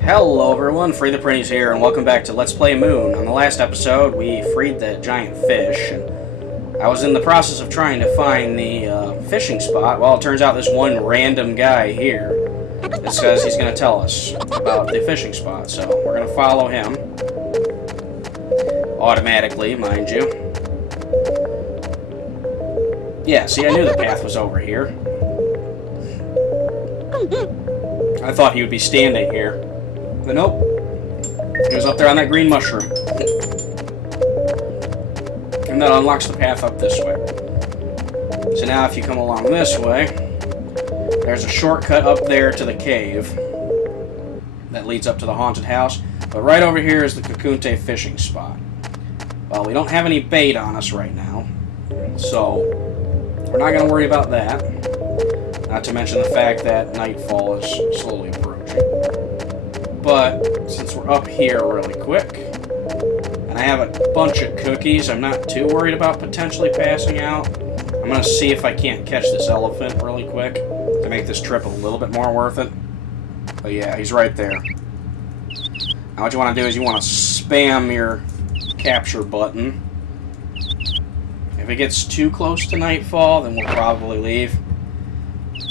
Hello everyone, Free the Prinnies here, and welcome back to Let's Play Moon. On the last episode, we freed the giant fish, and I was in the process of trying to find the fishing spot. Well, it turns out this one random guy here says he's going to tell us about the fishing spot, so we're going to follow him. Automatically, mind you. Yeah, see, I knew the path was over here. I thought he would be standing here. But nope. He was up there on that green mushroom. And that unlocks the path up this way. So now if you come along this way, there's a shortcut up there to the cave that leads up to the haunted house. But right over here is the Kakunte fishing spot. Well, we don't have any bait on us right now, so we're not going to worry about that. Not to mention the fact that nightfall is slowly approaching. But since we're up here really quick, and I have a bunch of cookies, I'm not too worried about potentially passing out. I'm going to see if I can't catch this elephant really quick to make this trip a little bit more worth it. But yeah, he's right there. Now what you want to do is you want to spam your capture button. If it gets too close to nightfall, then we'll probably leave.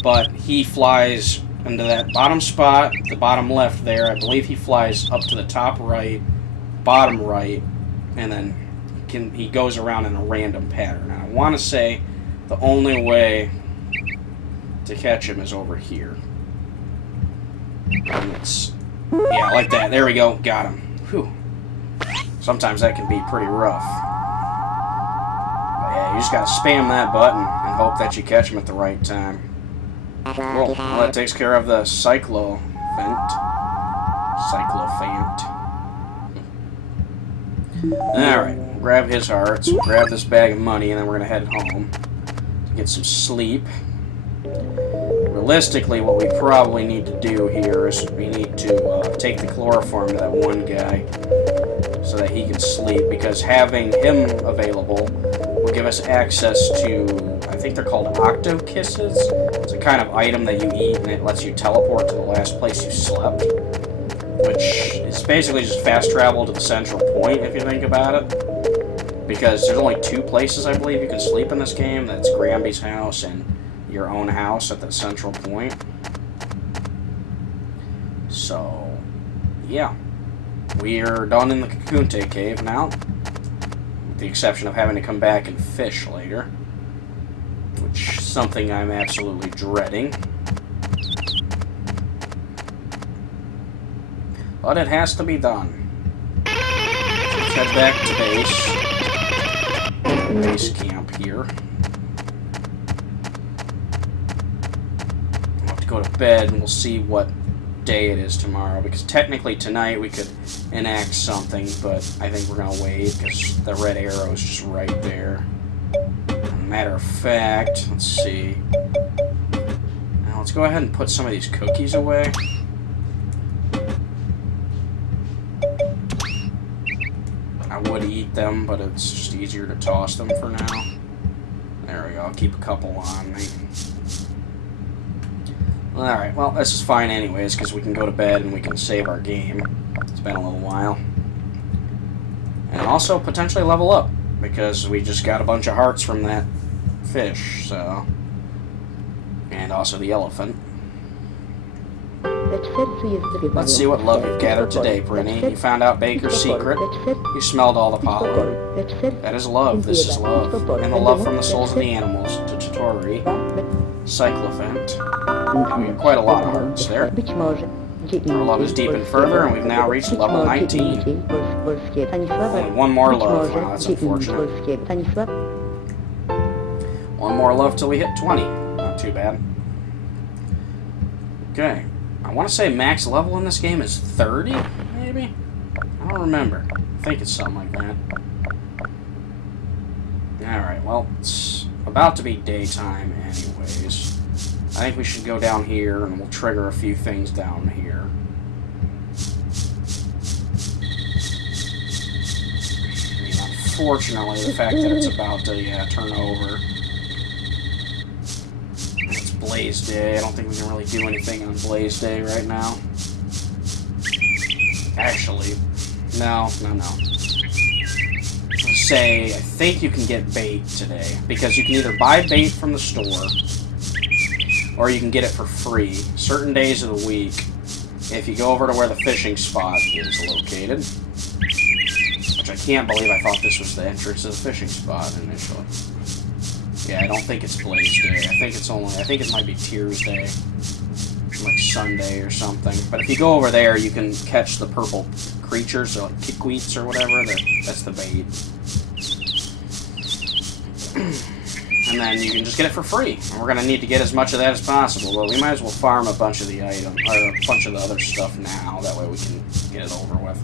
But he flies into that bottom spot, the bottom left there. I believe he flies up to the top right, bottom right, and then he goes around in a random pattern. Now, I want to say the only way to catch him is over here. And yeah, like that. There we go. Got him. Whew. Sometimes that can be pretty rough. But yeah, you just gotta spam that button and hope that you catch him at the right time. Cool. Well, that takes care of the Cyclophant. Alright, grab his hearts, grab this bag of money, and then we're going to head home to get some sleep. Realistically, what we probably need to do here is we need to take the chloroform to that one guy so that he can sleep, because having him available will give us access to, I think they're called octo kisses. It's a kind of item that you eat and it lets you teleport to the last place you slept, which is basically just fast travel to the central point if you think about it, because there's only two places I believe you can sleep in this game. That's Gramby's house and your own house at the central point. So yeah, we are done in the Kakunte cave now, with the exception of having to come back and fish later, which is something I'm absolutely dreading. But it has to be done. Let's head back to base camp here. I'll have to go to bed and we'll see what day it is tomorrow, because technically tonight we could enact something, but I think we're gonna wait because the red arrow is just right there. Matter of fact, let's see. Now let's go ahead and put some of these cookies away. I would eat them, but it's just easier to toss them for now. There we go, I'll keep a couple on me. Alright, well, this is fine anyways, because we can go to bed and we can save our game. It's been a little while. And also potentially level up, because we just got a bunch of hearts from that fish, so. And also the elephant. Let's see what love you've gathered today, Prinny. You found out Baker's secret. You smelled all the pollen. That is love. This is love. And the love from the souls of the animals. To Totori. Cyclophant. Yeah, we have quite a lot of hearts there. Our love is deepened further, and we've now reached level 19. Only one more love. Wow, that's unfortunate. One more love till we hit 20. Not too bad. Okay. I want to say max level in this game is 30, maybe? I don't remember. I think it's something like that. Alright, well, it's about to be daytime anyways. I think we should go down here, and we'll trigger a few things down here. I mean, unfortunately, the fact that it's about to, turn over. It's Blaze Day. I don't think we can really do anything on Blaze Day right now. Actually, no. Say, I think you can get bait today. Because you can either buy bait from the store, or you can get it for free. Certain days of the week, if you go over to where the fishing spot is located. Which I can't believe I thought this was the entrance to the fishing spot initially. Yeah, I don't think it's Blaze Day. I think it might be Tears Day. Like Sunday or something. But if you go over there, you can catch the purple creatures, or like kikweets or whatever. That's the bait. And then you can just get it for free. And we're going to need to get as much of that as possible. But we might as well farm a bunch of the items, or a bunch of the other stuff now. That way we can get it over with.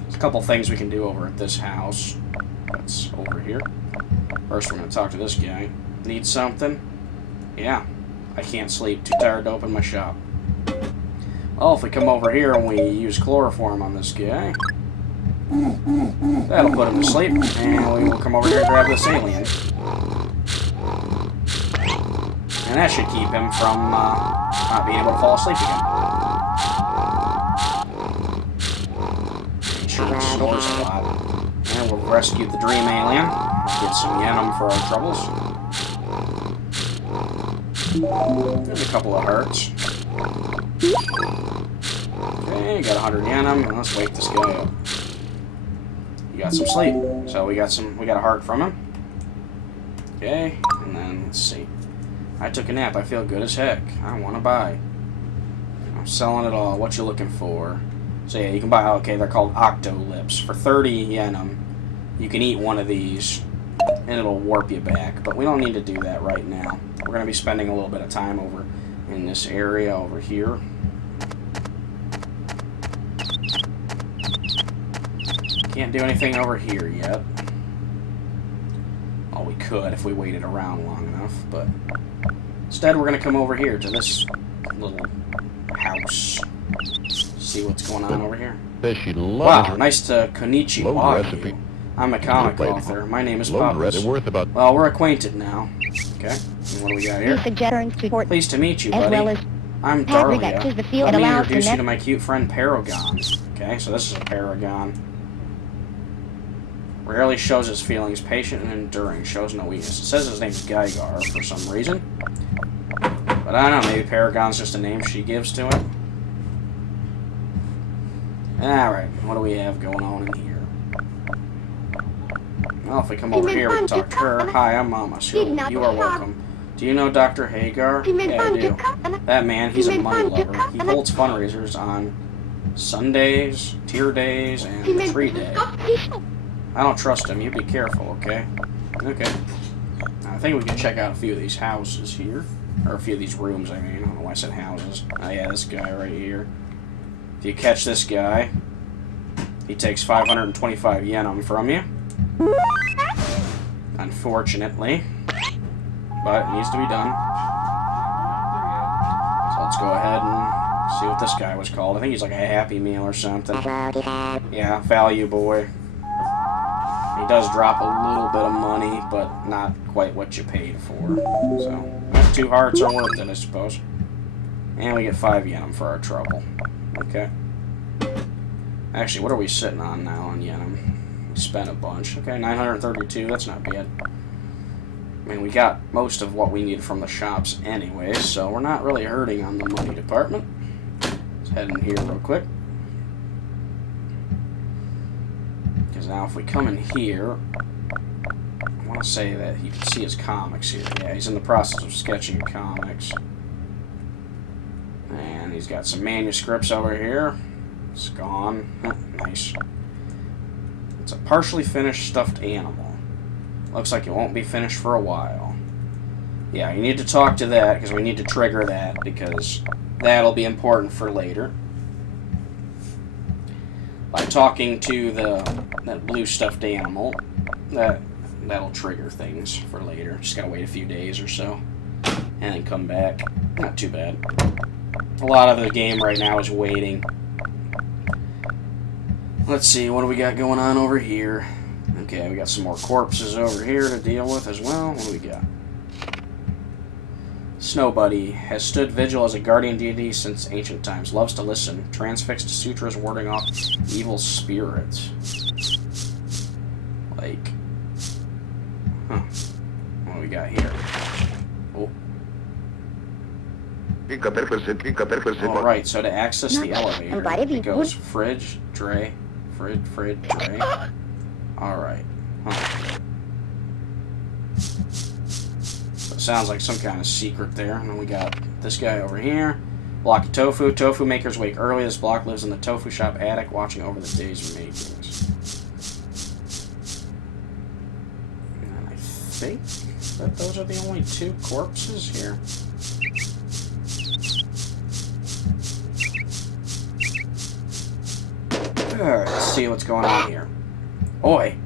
There's a couple things we can do over at this house. That's over here. First, we're going to talk to this guy. Need something? Yeah. I can't sleep. Too tired to open my shop. Well, if we come over here and we use chloroform on this guy, that'll put him to sleep. And we will come over here and grab this alien. And that should keep him from not being able to fall asleep again. Make sure he snores a lot. And we'll rescue the dream alien. Get some Yenom for our troubles. There's a couple of hearts. Okay, got 100 Yenom. Let's wake this guy up. You got some sleep. So we got a heart from him. Okay, and then let's see. I took a nap. I feel good as heck. I want to buy. I'm selling it all. What you looking for? So yeah, you can buy. Okay, they're called Octo Lips for 30 Yenom. You can eat one of these, and it'll warp you back. But we don't need to do that right now. We're going to be spending a little bit of time over in this area over here. Can't do anything over here yet. Well, we could if we waited around long enough, but instead we're going to come over here to this little house. See what's going on over here. Wow, nice to konnichiwa you. I'm a comic author. My name is Puppets. Well, we're acquainted now. Okay, and what do we got here? Pleased to meet you, buddy. I'm Darlia. Let me introduce you to my cute friend Paragon. Okay, so this is a Paragon. Rarely shows his feelings, patient and enduring, shows no weakness. It says his name's Gygar for some reason. But I don't know, maybe Paragon's just a name she gives to it. Alright, what do we have going on in here? Well, if we come over here, we can talk to her. Hi, I'm Mama. Sure, you are welcome. Do you know Dr. Hagar? Yeah, I do. That man, he's a money lover. He holds fundraisers on Sundays, Tier Days, and the Tree Day. I don't trust him. You be careful, okay? Okay. I think we can check out a few of these houses here. Or a few of these rooms, I mean. I don't know why I said houses. Oh, yeah, this guy right here. If you catch this guy, he takes 525 Yenom from you. Unfortunately. But it needs to be done. So let's go ahead and see what this guy was called. I think he's like a Happy Meal or something. Yeah, value boy. He does drop a little bit of money, but not quite what you paid for. So, 2 hearts are worth it, I suppose. And we get 5 Yenom for our trouble. Okay. Actually, what are we sitting on now on Yenom? We spent a bunch. Okay, 932, that's not bad. I mean, we got most of what we needed from the shops anyway, so we're not really hurting on the money department. Let's head in here real quick. Now, if we come in here, I want to say that you can see his comics here. Yeah, he's in the process of sketching comics. And he's got some manuscripts over here. It's gone. Nice. It's a partially finished stuffed animal. Looks like it won't be finished for a while. Yeah, you need to talk to that, because we need to trigger that, because that'll be important for later. By talking to that blue stuffed animal, that'll trigger things for later. Just gotta wait a few days or so, and then come back. Not too bad. A lot of the game right now is waiting. Let's see, what do we got going on over here? Okay, we got some more corpses over here to deal with as well. What do we got? Snow Buddy has stood vigil as a guardian deity since ancient times. Loves to listen. Transfixed sutras warding off evil spirits. Like, huh? What do we got here? Oh. Alright, so to access the elevator, it goes fridge, tray, fridge, tray. Alright. Huh. So it sounds like some kind of secret there. And then we got this guy over here. Block of tofu. Tofu makers wake early. This block lives in the tofu shop attic, watching over the day's makings. And I think that those are the only 2 corpses here. Alright, let's see what's going on here. Oi!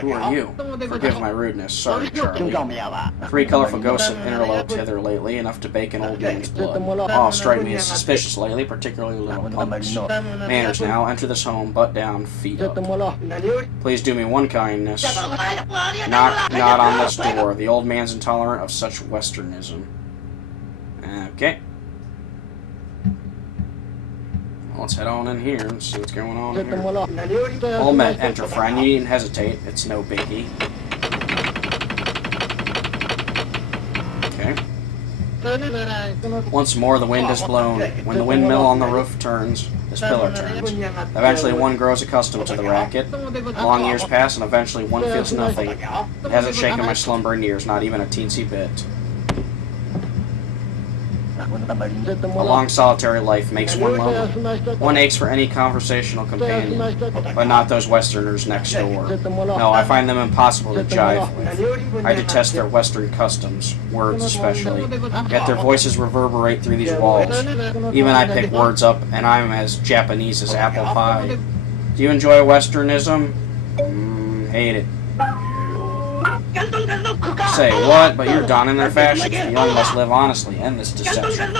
Who are you? Forgive my rudeness. Sorry, Charlie. 3 colorful ghosts have interloped hither lately, enough to bake an old man's blood. All strike me as suspicious lately, particularly little punks. Manners now, enter this home, butt down, feet up. Please do me one kindness. Knock not on this door. The old man's intolerant of such westernism. Okay. Let's head on in here and see what's going on here. All met, enter, friend. You needn't hesitate. It's no biggie. Okay. Once more, the wind has blown. When the windmill on the roof turns, this pillar turns. Eventually, one grows accustomed to the racket. Long years pass, and eventually one feels nothing. It hasn't shaken my slumbering years, not even a teensy bit. A long solitary life makes one lonely. One aches for any conversational companion, but not those Westerners next door. No, I find them impossible to jive with. I detest their Western customs, words especially. Yet their voices reverberate through these walls. Even I pick words up, and I'm as Japanese as apple pie. Do you enjoy Westernism? Hate it. Say, what? But you're donning their fashions. The young must live honestly, end this deception.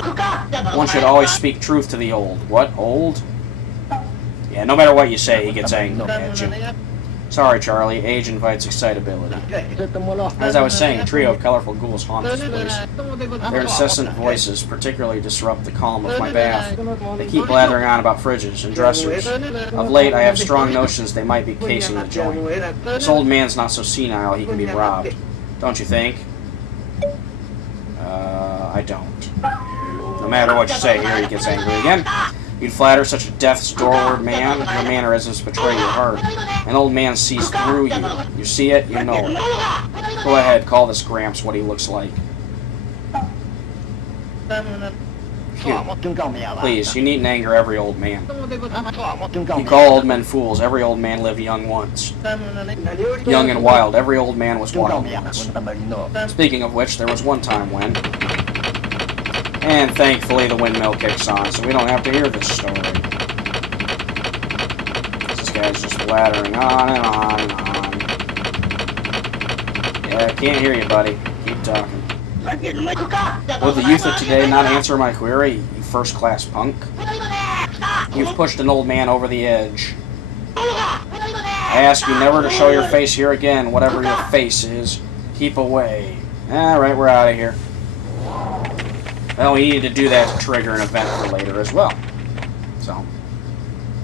One should always speak truth to the old. What, old? Yeah, no matter what you say, he gets angry at you. Sorry, Charlie. Age invites excitability. As I was saying, a trio of colorful ghouls haunt this place. Their incessant voices particularly disrupt the calm of my bath. They keep blathering on about fridges and dressers. Of late, I have strong notions they might be casing the joint. This old man's not so senile he can be robbed. Don't you think? I don't. No matter what you say here, he gets angry again. You'd flatter such a death's doorward man. Your mannerisms betray your heart. An old man sees through you. You see it, you know it. Go ahead, call this Gramps what he looks like. Here. Please, you needn't anger every old man. You call old men fools. Every old man lived young once. Young and wild. Every old man was wild once. Speaking of which, there was one time when... And thankfully the windmill kicks on, so we don't have to hear this story. This guy's just blathering on and on and on. Yeah, I can't hear you, buddy. Keep talking. Will the youth of today not answer my query, you first-class punk? You've pushed an old man over the edge. I ask you never to show your face here again, whatever your face is. Keep away. Alright, we're out of here. Well, we needed to do that to trigger an event for later as well. So,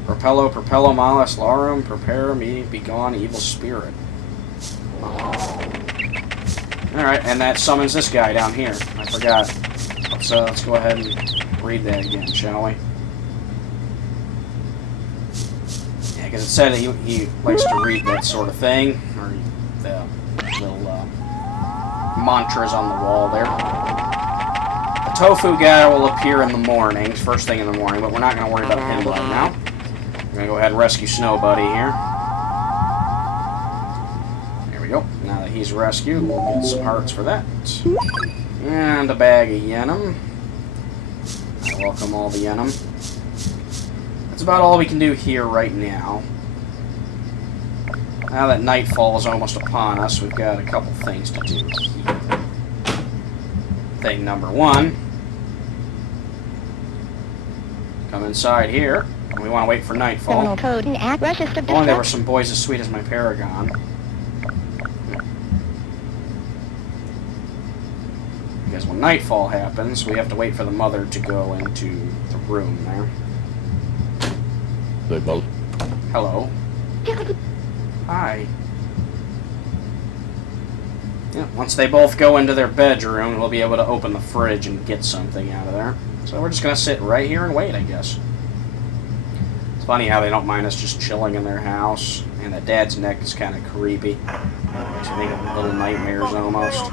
propello malus larum, prepare me, begone evil spirit. Alright, and that summons this guy down here. I forgot. Let's go ahead and read that again, shall we? Yeah, because it said that he likes to read that sort of thing, or the little mantras on the wall there. The tofu guy will appear in the morning, first thing in the morning, but we're not going to worry about him right now. We're going to go ahead and rescue Snow Buddy here. There we go. Now that he's rescued, we'll get some hearts for that. And a bag of yenum. I welcome all the yenum. That's about all we can do here right now. Now that nightfall is almost upon us, we've got a couple things to do here. Thing number one, come inside here. We want to wait for nightfall. Only there were some boys as sweet as my Paragon. nightfall happens, we have to wait for the mother to go into the room there. They both. Hello. Hi. Yeah, once they both go into their bedroom, we'll be able to open the fridge and get something out of there. So we're just going to sit right here and wait, I guess. It's funny how they don't mind us just chilling in their house. And the dad's neck is kind of creepy. Makes you think of little nightmares almost.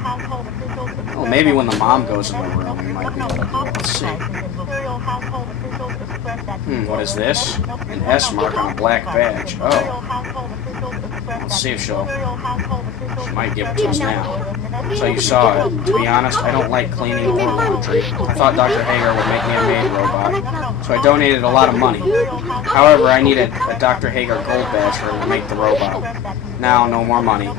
Well, maybe when the mom goes in the room, we might be able to do it. Let's see. What is this? An S mark on a black badge. Oh. Let's see if she might give it to us now. So you saw it. To be honest, I don't like cleaning or laundry. I thought Dr. Hager would make me a maid robot, so I donated a lot of money. However, I needed a Dr. Hager gold badge for her to make the robot. Now, no more money.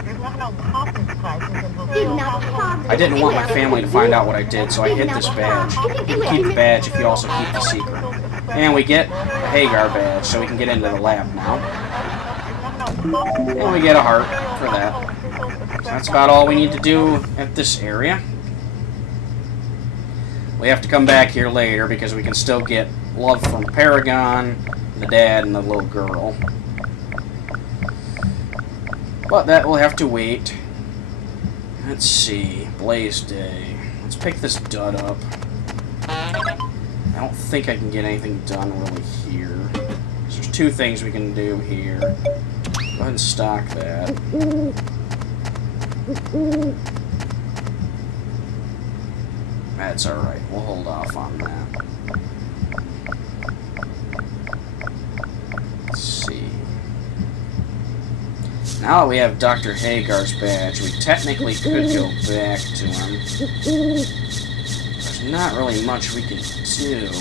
I didn't want my family to find out what I did, so I hid this badge. You can keep the badge if you also keep the secret. And we get a Hagar badge, so we can get into the lab now. And we get a heart for that. So that's about all we need to do at this area. We have to come back here later because we can still get love from Paragon, the dad, and the little girl. But that will have to wait. Let's see. Blaze Day. Let's pick this dud up. I don't think I can get anything done really here. So there's two things we can do here. Go ahead and stock that. That's alright. We'll hold off on that. Let's see. Now that we have Dr. Hagar's badge, we technically could go back to him. There's not really much we can do.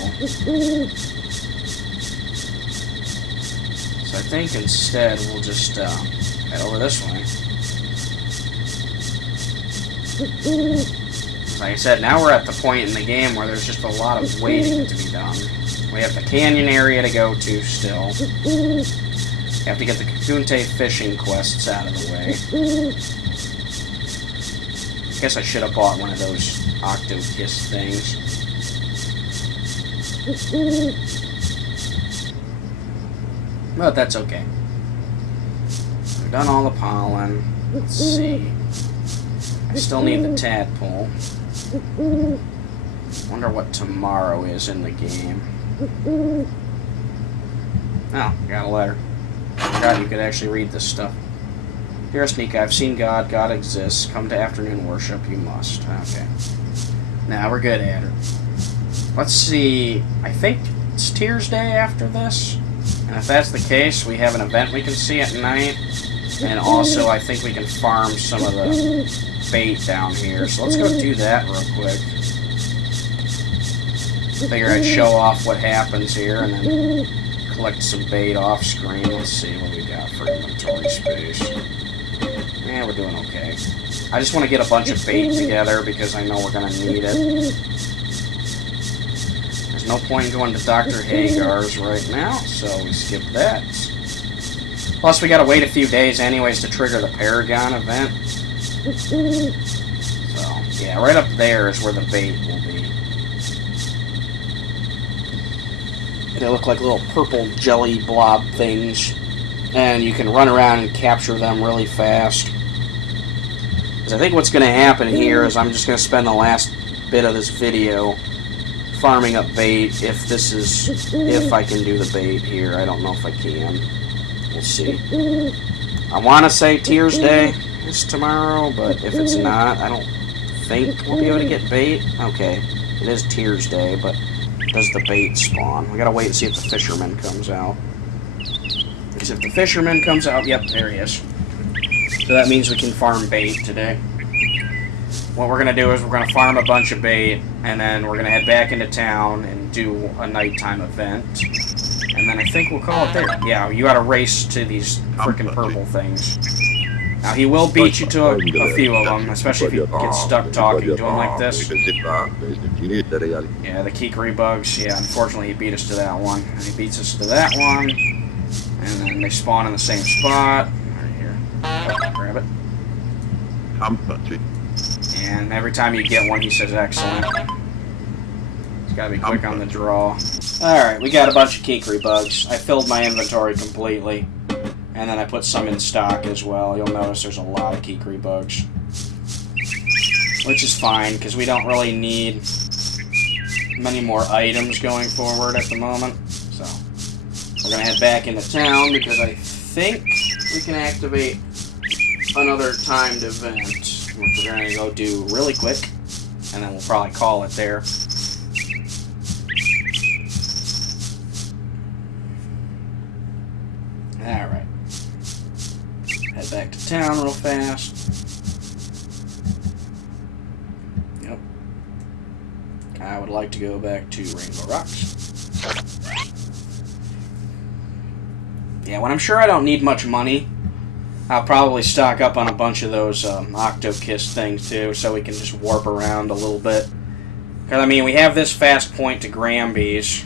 So I think instead we'll just head over this way. Like I said, now we're at the point in the game where there's just a lot of waiting to be done. We have the canyon area to go to still. We have to get the Kakunte fishing quests out of the way. I guess I should have bought one of those Octo-Kiss things. But that's okay. We've done all the pollen. Let's see. I still need the tadpole. Wonder what tomorrow is in the game. Oh, got a letter. I forgot you could actually read this stuff. Dear Sneaka, I've seen God. God exists. Come to afternoon worship. You must. Okay. Now we're good at it. Let's see. I think it's Tears Day after this. And if that's the case, we have an event we can see at night. And also, I think we can farm some of the bait down here. So let's go do that real quick. Figure I'd show off what happens here and then collect some bait off screen. Let's see what we got for inventory space. Yeah, we're doing okay. I just want to get a bunch of bait together because I know we're going to need it. There's no point in going to Dr. Hagar's right now, so we skip that. Plus, we got to wait a few days anyways to trigger the Paragon event. So, yeah, right up there is where the bait will be. They look like little purple jelly blob things. And you can run around and capture them really fast. Because I think what's going to happen here is I'm just going to spend the last bit of this video farming up bait. If I can do the bait here. I don't know if I can. We'll see. I want to say Tears Day is tomorrow, but if it's not, I don't think we'll be able to get bait. Okay, it is Tears Day, but does the bait spawn? We gotta wait and see if the fisherman comes out. Because if the fisherman comes out, yep, there he is. So that means we can farm bait today. What we're gonna do is we're gonna farm a bunch of bait, and then we're gonna head back into town and do a nighttime event. And then I think we'll call it there. Yeah, you gotta race to these freaking purple things. Now, he will beat you to a few of them, especially if you get stuck talking to him like this. Yeah, the Kikri bugs. Yeah, unfortunately, he beat us to that one. And he beats us to that one. And then they spawn in the same spot. Right here. Oh, grab it. And every time you get one, he says excellent. He's got to be quick on the draw. Alright, we got a bunch of Kikri bugs. I filled my inventory completely. And then I put some in stock as well. You'll notice there's a lot of Kikri bugs. Which is fine, because we don't really need many more items going forward at the moment. So, we're going to head back into town, because I think we can activate another timed event, which we're going to go do really quick. And then we'll probably call it there. Alright. Head back to town real fast. Yep. I would like to go back to Rainbow Rocks. Yeah, when I'm sure I don't need much money, I'll probably stock up on a bunch of those Octo-Kiss things too, so we can just warp around a little bit. Because, I mean, we have this fast point to Granby's.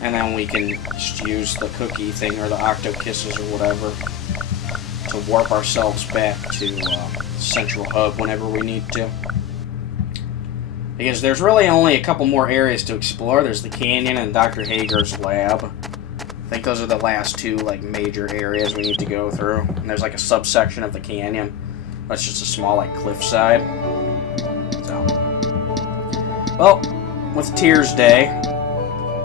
And then we can just use the cookie thing or the Octo-Kisses or whatever to warp ourselves back to Central Hub whenever we need to. Because there's really only a couple more areas to explore. There's the canyon and Dr. Hager's lab. I think those are the last two like major areas we need to go through. And there's like a subsection of the canyon. That's just a small like cliffside. So, well, with Tears Day,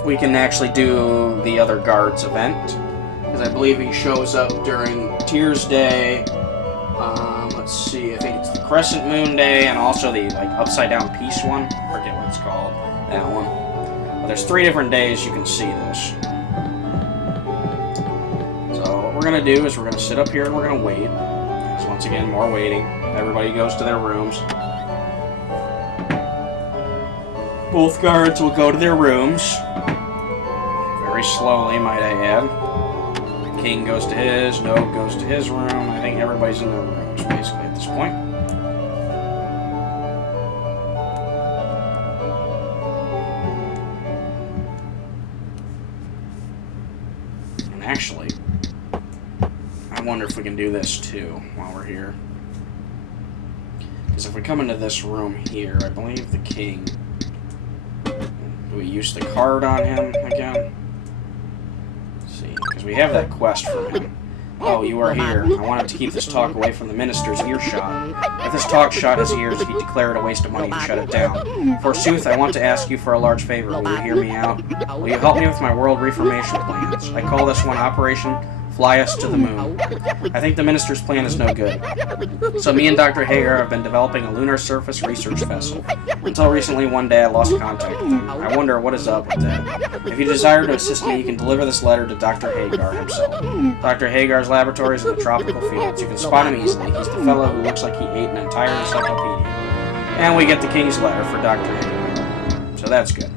we can actually do the other guards event, because I believe he shows up during Tears Day. Let's see, I think it's the Crescent Moon Day and also the like Upside Down Peace one. I forget what it's called. That one. But there's 3 different days you can see this. So what we're gonna do is we're gonna sit up here and we're gonna wait. So once again, more waiting. Everybody goes to their rooms. Both guards will go to their rooms. Very slowly, might I add. King goes to his, Nogue goes to his room. I think everybody's in their rooms, basically, at this point. And actually, I wonder if we can do this, too, while we're here. Because if we come into this room here, I believe the king... Do we use the card on him again? Let's see, because we have that quest from him. Oh, you are here. I wanted to keep this talk away from the minister's earshot. If this talk shot his ears, he'd declare it a waste of money to shut it down. Forsooth, I want to ask you for a large favor. Will you hear me out? Will you help me with my world reformation plans? I call this one Operation Fly Us to the Moon. I think the minister's plan is no good. So me and Dr. Hager have been developing a lunar surface research vessel. Until recently, one day I lost contact with him. I wonder what is up with that. If you desire to assist me, you can deliver this letter to Dr. Hagar himself. Dr. Hagar's laboratory is in the tropical fields. You can spot him easily. He's the fellow who looks like he ate an entire encyclopedia. And we get the king's letter for Dr. Hagar. So that's good.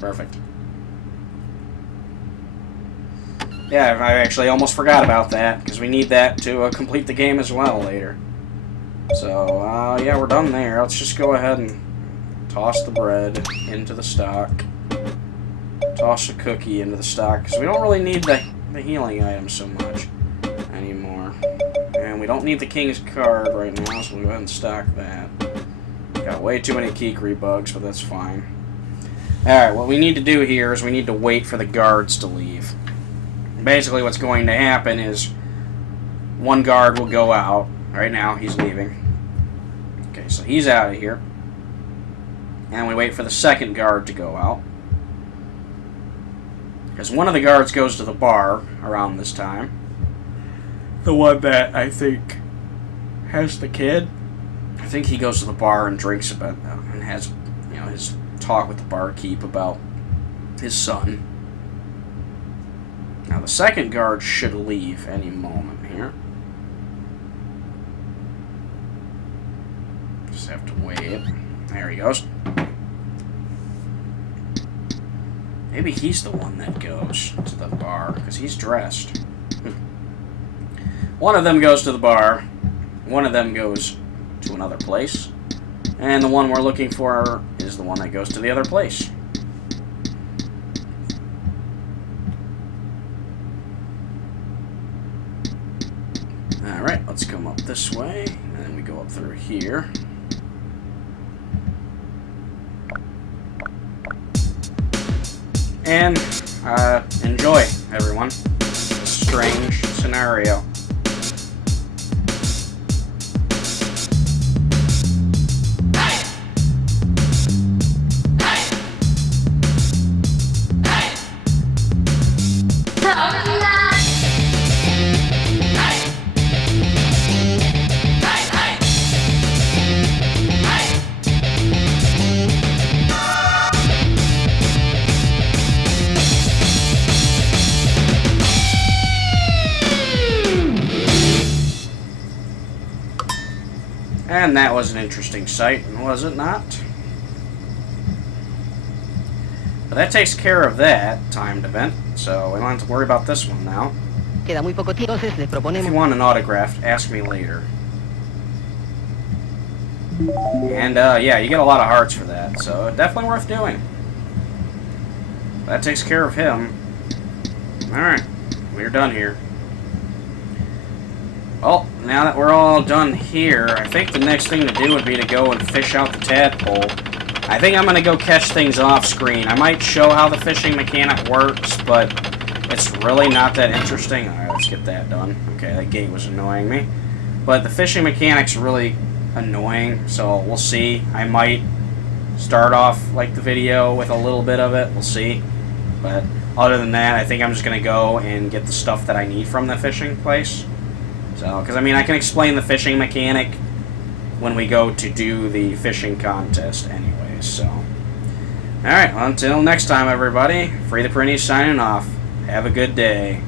Perfect. Yeah, I actually almost forgot about that, because we need that to complete the game as well later. So, yeah, we're done there. Let's just go ahead and toss the bread into the stock. Toss a cookie into the stock, because we don't really need the healing items so much anymore. And we don't need the king's card right now, so we'll go ahead and stock that. Got way too many Kikri bugs, but that's fine. Alright, what we need to do here is we need to wait for the guards to leave. Basically what's going to happen is one guard will go out. Right now, he's leaving. Okay, so he's out of here. And we wait for the second guard to go out. Because one of the guards goes to the bar around this time. The one that I think has the kid. I think he goes to the bar and drinks a bit and has, you know, his talk with the barkeep about his son. Now the second guard should leave any moment here. Just have to wait. There he goes. Maybe he's the one that goes to the bar, because he's dressed. One of them goes to the bar. One of them goes to another place. And the one we're looking for is the one that goes to the other place. Alright, let's come up this way. And then we go up through here. And enjoy, everyone. Strange scenario. And that was an interesting sight, was it not? But that takes care of that timed event, so we don't have to worry about this one now. If you want an autograph, ask me later. And yeah, you get a lot of hearts for that, so definitely worth doing. That takes care of him. Alright, we're done here. Well, now that we're all done here, I think the next thing to do would be to go and fish out the tadpole. I think I'm going to go catch things off screen. I might show how the fishing mechanic works, but it's really not that interesting. Alright, let's get that done. Okay, that gate was annoying me. But the fishing mechanic's really annoying, so we'll see. I might start off like the video with a little bit of it. We'll see. But other than that, I think I'm just going to go and get the stuff that I need from the fishing place. So, because I mean, I can explain the fishing mechanic when we go to do the fishing contest anyway, so. Alright, well, until next time, everybody, Free the Prinny signing off. Have a good day.